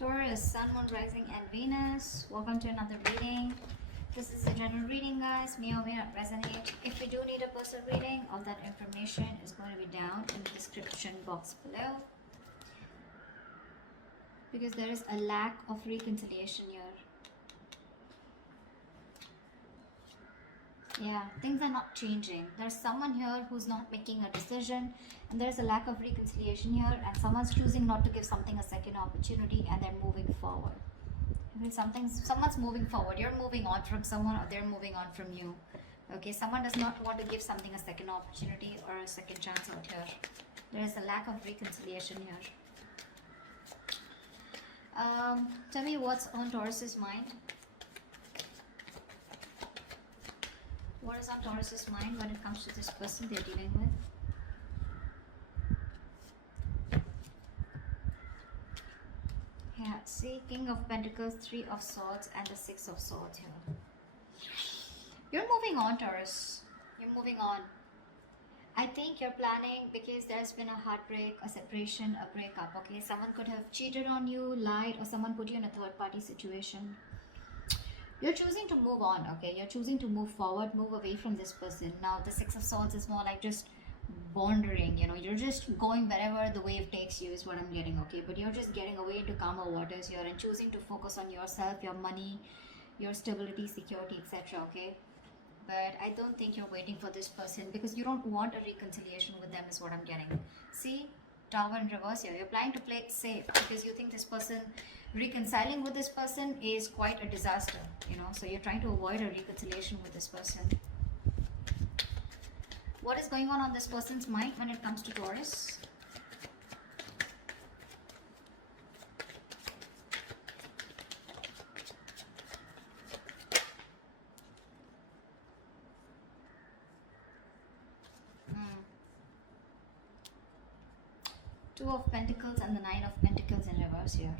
Taurus, Sun, Moon, Rising, and Venus. Welcome to another reading. This is a general reading, guys. May or may not resonate. If you do need a personal reading, all that information is going to be down in the description box below. Because there is a lack of reconciliation here. Yeah, things are not changing. There's someone here who's not making a decision, and there's a lack of reconciliation here, and someone's choosing not to give something a second opportunity, and they're moving forward. Someone's moving forward. You're moving on from someone, or they're moving on from you. Okay, someone does not want to give something a second opportunity or a second chance out here. There is a lack of reconciliation here. Tell me what's on Taurus's mind. What is on Taurus's mind when it comes to this person they're dealing with? Yeah, see, King of Pentacles, Three of Swords, and the Six of Swords here. You're moving on, Taurus. You're moving on. I think you're planning because there's been a heartbreak, a separation, a breakup, okay? Someone could have cheated on you, lied, or someone put you in a third-party situation. You're choosing to move on, okay? You're choosing to move forward, move away from this person. Now, the Six of Swords is more like just wandering, you know? You're just going wherever the wave takes you is what I'm getting, okay? But you're just getting away into calmer waters here and choosing to focus on yourself, your money, your stability, security, etc., okay? But I don't think you're waiting for this person because you don't want a reconciliation with them is what I'm getting. See? Tower in reverse here. You're planning to play it safe because you think this person, reconciling with this person is quite a disaster, you know? So you're trying to avoid a reconciliation with this person. What is going on this person's mind when it comes to Taurus? Two of Pentacles and the Nine of Pentacles in reverse here.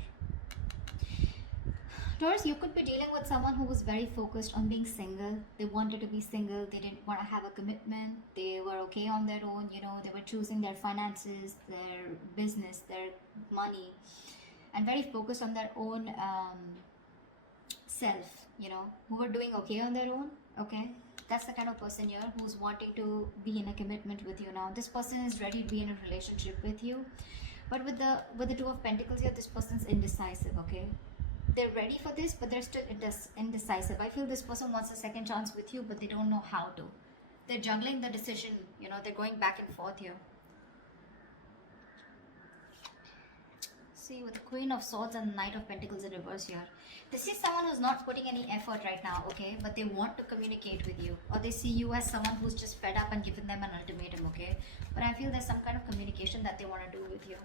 Taurus, you could be dealing with someone who was very focused on being single. They wanted to be single. They didn't want to have a commitment. They were okay on their own. You know, they were choosing their finances, their business, their money, and very focused on their own self, you know, who were doing okay on their own. Okay, that's the kind of person here who's wanting to be in a commitment with you now. This person is ready to be in a relationship with you, but with the Two of Pentacles here, this person's indecisive. Okay, they're ready for this, but they're still indecisive. I feel this person wants a second chance with you, but they don't know how to. They're juggling the decision, you know, they're going back and forth here. See, with the Queen of Swords and the Knight of Pentacles in reverse here. This is someone who's not putting any effort right now, okay? But they want to communicate with you. Or they see you as someone who's just fed up and given them an ultimatum, okay? But I feel there's some kind of communication that they want to do with you.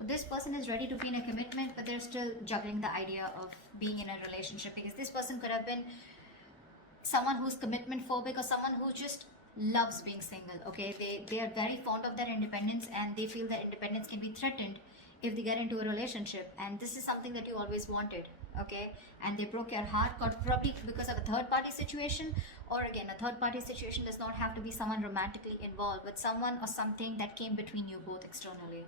This person is ready to be in a commitment, but they're still juggling the idea of being in a relationship, because this person could have been someone who's commitment phobic or someone who just loves being single, okay? They are very fond of their independence, and they feel that independence can be threatened if they get into a relationship, and this is something that you always wanted, okay? And they broke your heart, probably because of a third-party situation, or again, a third-party situation does not have to be someone romantically involved, but someone or something that came between you both externally.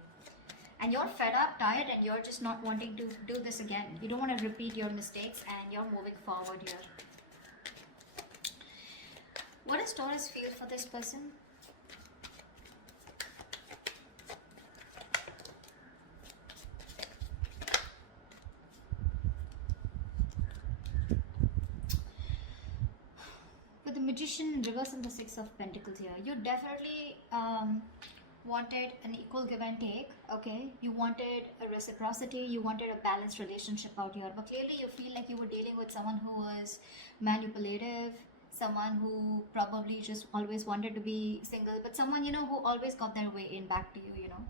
And you're fed up, tired, and you're just not wanting to do this again. You don't want to repeat your mistakes, and you're moving forward here. What does Taurus feel for this person? With the Magician in reverse and the Six of Pentacles here, you definitely wanted an equal give and take, okay? You wanted a reciprocity, you wanted a balanced relationship out here, but clearly you feel like you were dealing with someone who was manipulative, someone who probably just always wanted to be single, but someone, you know, who always got their way in back to you, you know?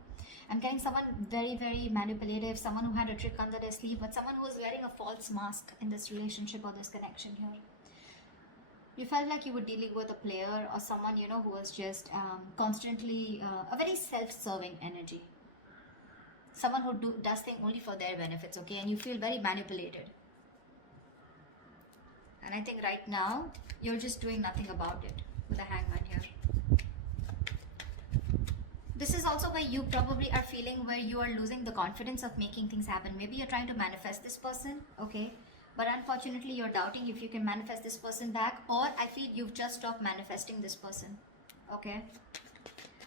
I'm getting someone very, very manipulative, someone who had a trick under their sleeve, but someone who was wearing a false mask in this relationship or this connection here. You felt like you were dealing with a player or someone, you know, who was just constantly a very self-serving energy. Someone who does things only for their benefits, okay? And you feel very manipulated. And I think right now, you're just doing nothing about it with the Hangman here. This is also where you probably are feeling where you are losing the confidence of making things happen. Maybe you're trying to manifest this person, okay? But unfortunately, you're doubting if you can manifest this person back, or I feel you've just stopped manifesting this person, okay?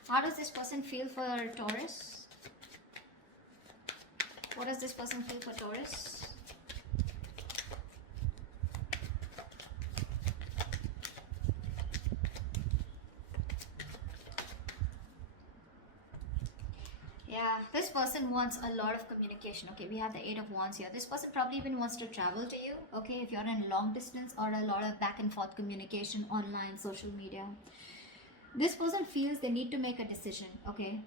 How does this person feel for Taurus? What does this person feel for Taurus? Yeah, this person wants a lot of communication. Okay, we have the Eight of Wands here. This person probably even wants to travel to you. Okay, if you're in long distance or a lot of back and forth communication online, social media. This person feels they need to make a decision. Okay,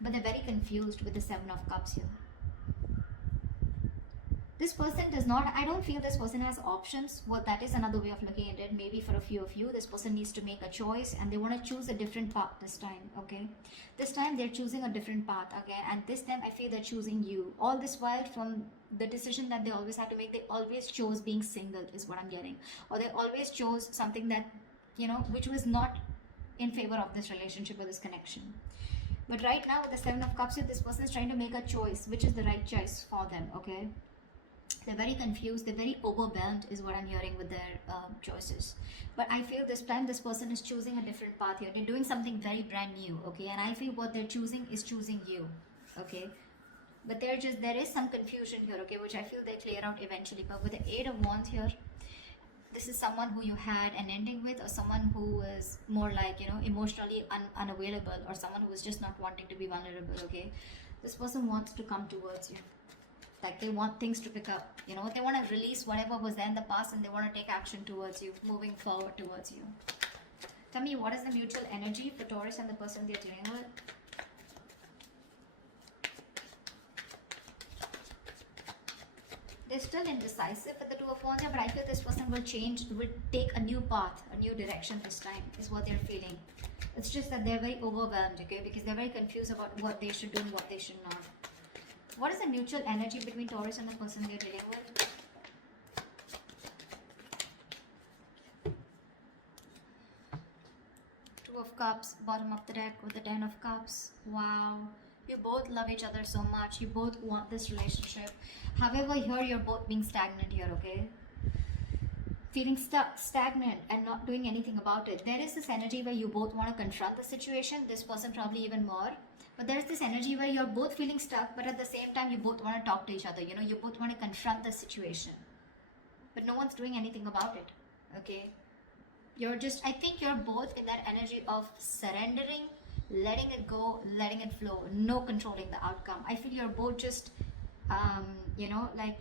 but they're very confused with the Seven of Cups here. This person does not, I don't feel this person has options. Well, that is another way of looking at it. Maybe for a few of you, this person needs to make a choice and they want to choose a different path this time, okay? This time they're choosing a different path, okay? And this time I feel they're choosing you. All this while, from the decision that they always had to make, they always chose being single is what I'm getting. Or they always chose something that, you know, which was not in favor of this relationship or this connection. But right now with the Seven of Cups here, this person is trying to make a choice, which is the right choice for them, okay? They're very confused, they're very overwhelmed is what I'm hearing with their choices. But I feel this time this person is choosing a different path here. They're doing something very brand new, okay? And I feel what they're choosing is choosing you, okay? But there is some confusion here, okay? Which I feel they clear out eventually. But with the Eight of Wands here, this is someone who you had an ending with, or someone who is more like, you know, emotionally unavailable, or someone who is just not wanting to be vulnerable, okay? This person wants to come towards you. Like they want things to pick up, you know, they want to release whatever was there in the past and they want to take action towards you, moving forward towards you. Tell me, what is the mutual energy for Taurus and the person they're dealing with? They're still indecisive with the Two of Wands, but I feel this person will change, will take a new path, a new direction this time, is what they're feeling. It's just that they're very overwhelmed, okay, because they're very confused about what they should do and what they should not. What is the mutual energy between Taurus and the person they're dealing with? Two of Cups, bottom of the deck with the Ten of Cups. Wow. You both love each other so much. You both want this relationship. However, here you're both being stagnant here, okay? Feeling stuck, stagnant, and not doing anything about it. There is this energy where you both want to confront the situation. This person probably even more. But there's this energy where you're both feeling stuck, but at the same time, you both want to talk to each other. You know, you both want to confront the situation. But no one's doing anything about it, okay? You're just, I think you're both in that energy of surrendering, letting it go, letting it flow, no controlling the outcome. I feel you're both just, you know, like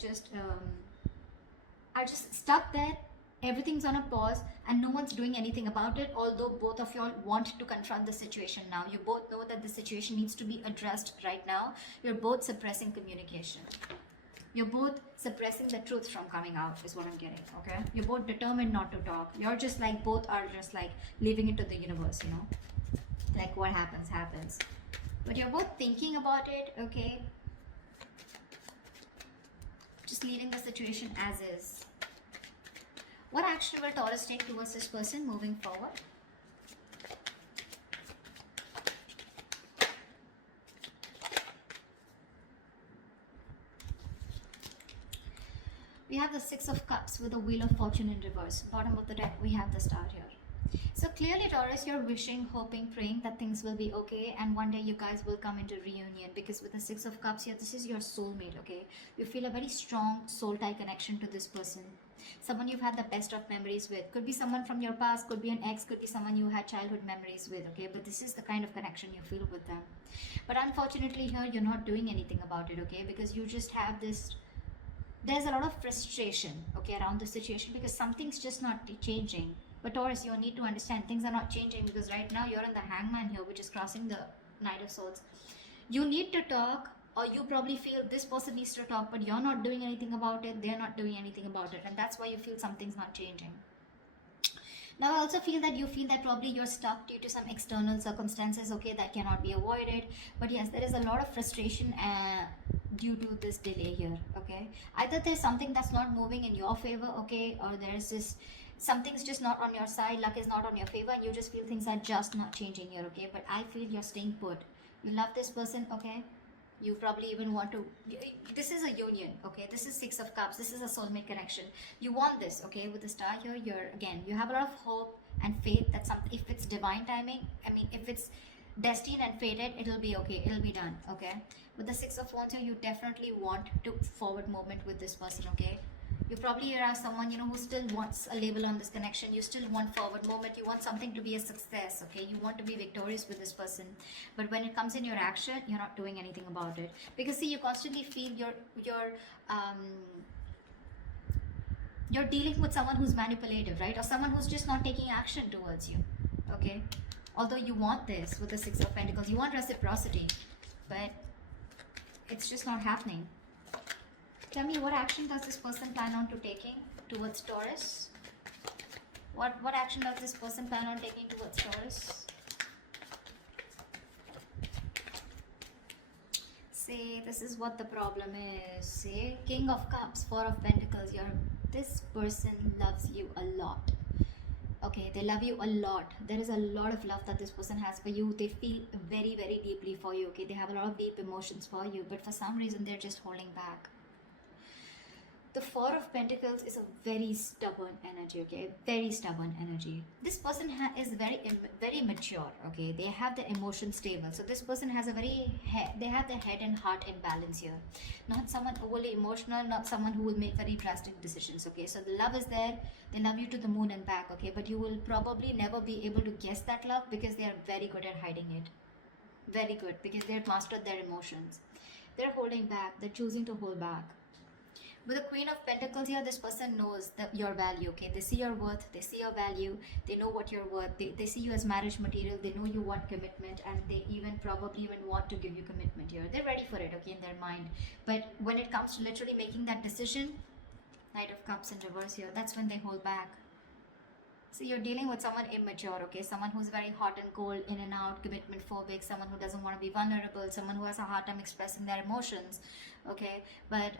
are just stuck there. Everything's on a pause and no one's doing anything about it, although both of y'all want to confront the situation now. You both know that the situation needs to be addressed right now. You're both suppressing communication. You're both suppressing the truth from coming out is what I'm getting, okay? You're both determined not to talk. You're just like, both are just like leaving it to the universe, you know? Like what happens, happens. But you're both thinking about it, okay? Just leaving the situation as is. What action will Taurus take towards this person moving forward? We have the Six of Cups with the Wheel of Fortune in reverse. Bottom of the deck, we have the Star here. So clearly, Taurus, you're wishing, hoping, praying that things will be okay and one day you guys will come into reunion, because with the Six of Cups here, this is your soulmate, okay? You feel a very strong soul tie connection to this person. Someone you've had the best of memories with. Could be someone from your past, could be an ex, could be someone you had childhood memories with, okay? But this is the kind of connection you feel with them. But unfortunately here, you're not doing anything about it, okay? Because you just have this, there's a lot of frustration, okay, around the situation because something's just not changing. But Taurus, you need to understand things are not changing because right now you're in the Hangman here, which is crossing the Knight of Swords. You need to talk, or you probably feel this person needs to talk, but you're not doing anything about it, they're not doing anything about it, and that's why you feel something's not changing. Now I also feel that probably you're stuck due to some external circumstances, okay, that cannot be avoided. But yes, there is a lot of frustration due to this delay here, okay? Either there's something that's not moving in your favor, okay, or there's this, something's just not on your side, luck is not on your favor, and you just feel things are just not changing here, okay? But I feel you're staying put. You love this person, okay? You probably even want to, this is a union, okay? This is Six of Cups. This is a soulmate connection. You want this, okay? With the star here, you're, again, you have a lot of hope and faith that something, if it's divine timing, I mean, if it's destined and fated, it'll be okay, it'll be done, okay? With the Six of Wands here, you definitely want to forward movement with this person, okay? You probably are someone, you know, who still wants a label on this connection. You still want forward movement. You want something to be a success, okay? You want to be victorious with this person. But when it comes in your action, you're not doing anything about it. Because see, you constantly feel um, you're dealing with someone who's manipulative, right? Or someone who's just not taking action towards you, okay? Although you want this with the Six of Pentacles, you want reciprocity, but it's just not happening. Tell me, what action does this person plan on to taking towards Taurus? What action does this person plan on taking towards Taurus? See, this is what the problem is. See, King of Cups, Four of Pentacles. This person loves you a lot. Okay, they love you a lot. There is a lot of love that this person has for you. They feel very, very deeply for you. Okay, they have a lot of deep emotions for you, but for some reason they're just holding back. The Four of Pentacles is a very stubborn energy, okay? Very stubborn energy. This person is very mature, okay? They have the emotion stable. So this person has a they have the head and heart in balance here. Not someone overly emotional, not someone who will make very drastic decisions, okay? So the love is there. They love you to the moon and back, okay? But you will probably never be able to guess that love because they are very good at hiding it. Very good, because they've mastered their emotions. They're holding back. They're choosing to hold back. With the Queen of Pentacles here, this person knows your value, okay? They see your worth, they see your value, they know what you're worth, they see you as marriage material, they know you want commitment, and they probably even want to give you commitment here. They're ready for it, okay, in their mind. But when it comes to literally making that decision, Knight of Cups in reverse here, that's when they hold back. So you're dealing with someone immature, okay? Someone who's very hot and cold, in and out, commitment phobic, someone who doesn't want to be vulnerable, someone who has a hard time expressing their emotions, okay? But,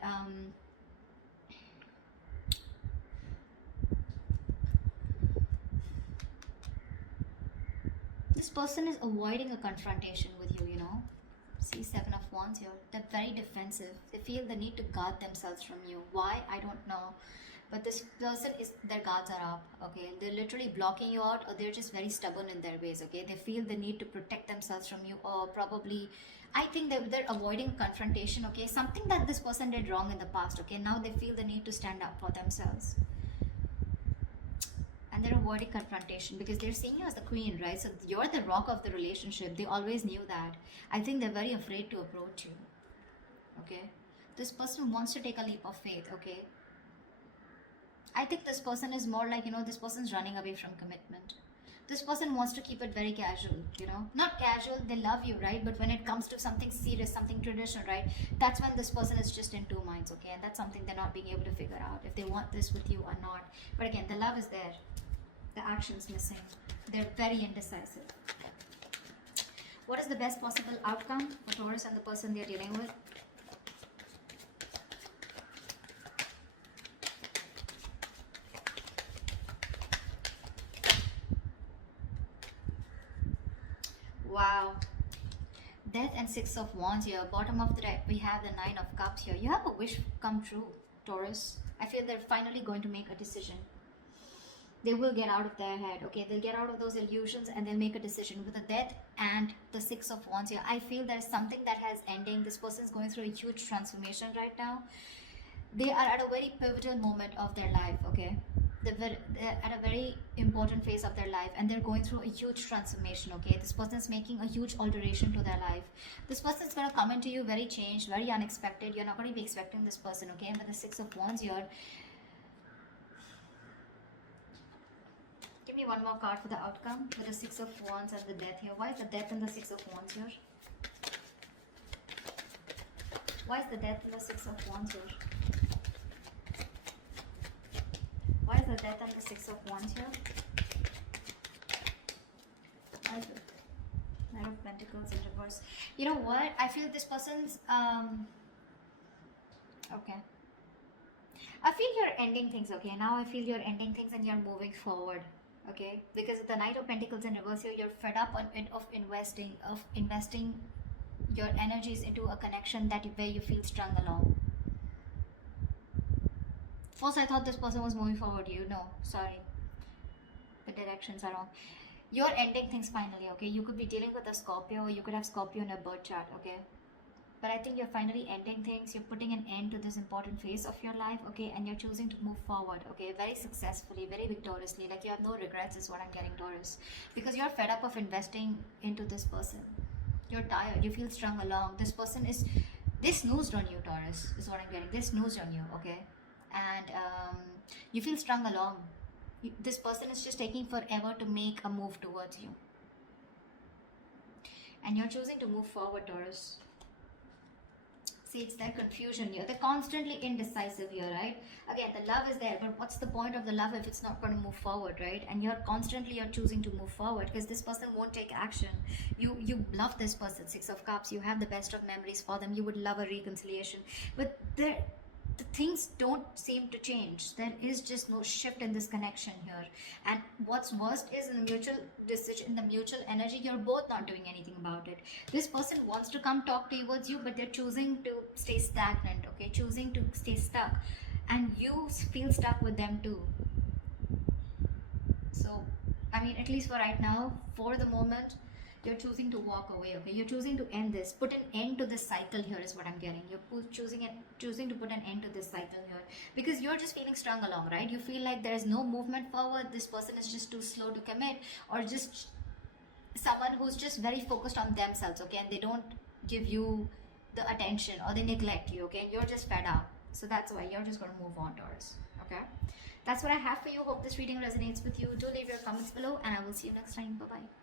this person is avoiding a confrontation with you, you know. See, Seven of Wands here. They're very defensive. They feel the need to guard themselves from you. Why? I don't know. But this person their guards are up, okay? They're literally blocking you out, or they're just very stubborn in their ways, okay? They feel the need to protect themselves from you, or probably, I think they're avoiding confrontation, okay? Something that this person did wrong in the past, okay? Now they feel the need to stand up for themselves. And they're avoiding confrontation because they're seeing you as the queen, right? So you're the rock of the relationship. They always knew that. I think they're very afraid to approach you, okay? This person wants to take a leap of faith, okay? I think this person is more like, you know, this person's running away from commitment. This person wants to keep it very casual, you know? Not casual, they love you, right? But when it comes to something serious, something traditional, right? That's when this person is just in two minds, okay? And that's something they're not being able to figure out, if they want this with you or not. But again, the love is there. The action's missing. They're very indecisive. What is the best possible outcome for Taurus and the person they're dealing with? Wow. Death and Six of Wands here. Bottom of the deck, we have the Nine of Cups here. You have a wish come true, Taurus. I feel they're finally going to make a decision. They will get out of their head, okay? They'll get out of those illusions and they'll make a decision. With the Death and the Six of Wands here, I feel there's something that has ending. This person is going through a huge transformation right now. They are at a very pivotal moment of their life, okay? They're at a very important phase of their life, and they're going through a huge transformation, okay? This person is making a huge alteration to their life. This person is going to come into you very changed, very unexpected. You're not going to be expecting this person, okay? And with the Six of Wands here, give me one more card for the outcome with the Six of Wands and the Death here. Why is the Death and the Six of Wands here? Why is the Death and the Six of Wands here? Why is the Death and the Six of Wands here? Why is the Knight of Pentacles in reverse? You know what? I feel this person's okay. I feel you're ending things, okay? Now I feel you're ending things and you're moving forward. Okay, because the Knight of Pentacles in reverse here, you're fed up of investing your energy is into a connection that where you feel strung along. First, I thought this person was moving forward. You know, sorry, the directions are wrong. You're ending things finally, okay? You could be dealing with a Scorpio, or you could have Scorpio in a birth chart, okay? But I think you're finally ending things. You're putting an end to this important phase of your life, okay? And you're choosing to move forward, okay? Very successfully, very victoriously. Like you have no regrets, is what I'm getting, Taurus. Because you're fed up of investing into this person. You're tired. You feel strung along. This person is. They snoozed on you, Taurus, is what I'm getting. They snoozed on you, okay? And you feel strung along. This person is just taking forever to make a move towards you. And you're choosing to move forward, Taurus. See, it's their confusion here. They're constantly indecisive here, right? Again, the love is there, but what's the point of the love if it's not going to move forward, right? And you're choosing to move forward because this person won't take action. You love this person, Six of Cups. You have the best of memories for them. You would love a reconciliation, but the things don't seem to change. There is just no shift in this connection here. And what's worst is in the mutual decision, in the mutual energy, you're both not doing anything about it. This person wants to come talk towards you, but they're choosing to stay stagnant, okay? Choosing to stay stuck. And you feel stuck with them too. So, I mean, at least for right now, for the moment, you're choosing to walk away, okay? You're choosing to end this, put an end to this cycle here is what I'm getting. You're choosing to put an end to this cycle here because you're just feeling strung along, right? You feel like there's no movement forward. This person is just too slow to commit, or just someone who's just very focused on themselves, okay? And they don't give you the attention, or they neglect you, okay? And you're just fed up. So that's why you're just going to move on, Taurus, okay? That's what I have for you. Hope this reading resonates with you. Do leave your comments below, and I will see you next time. Bye-bye.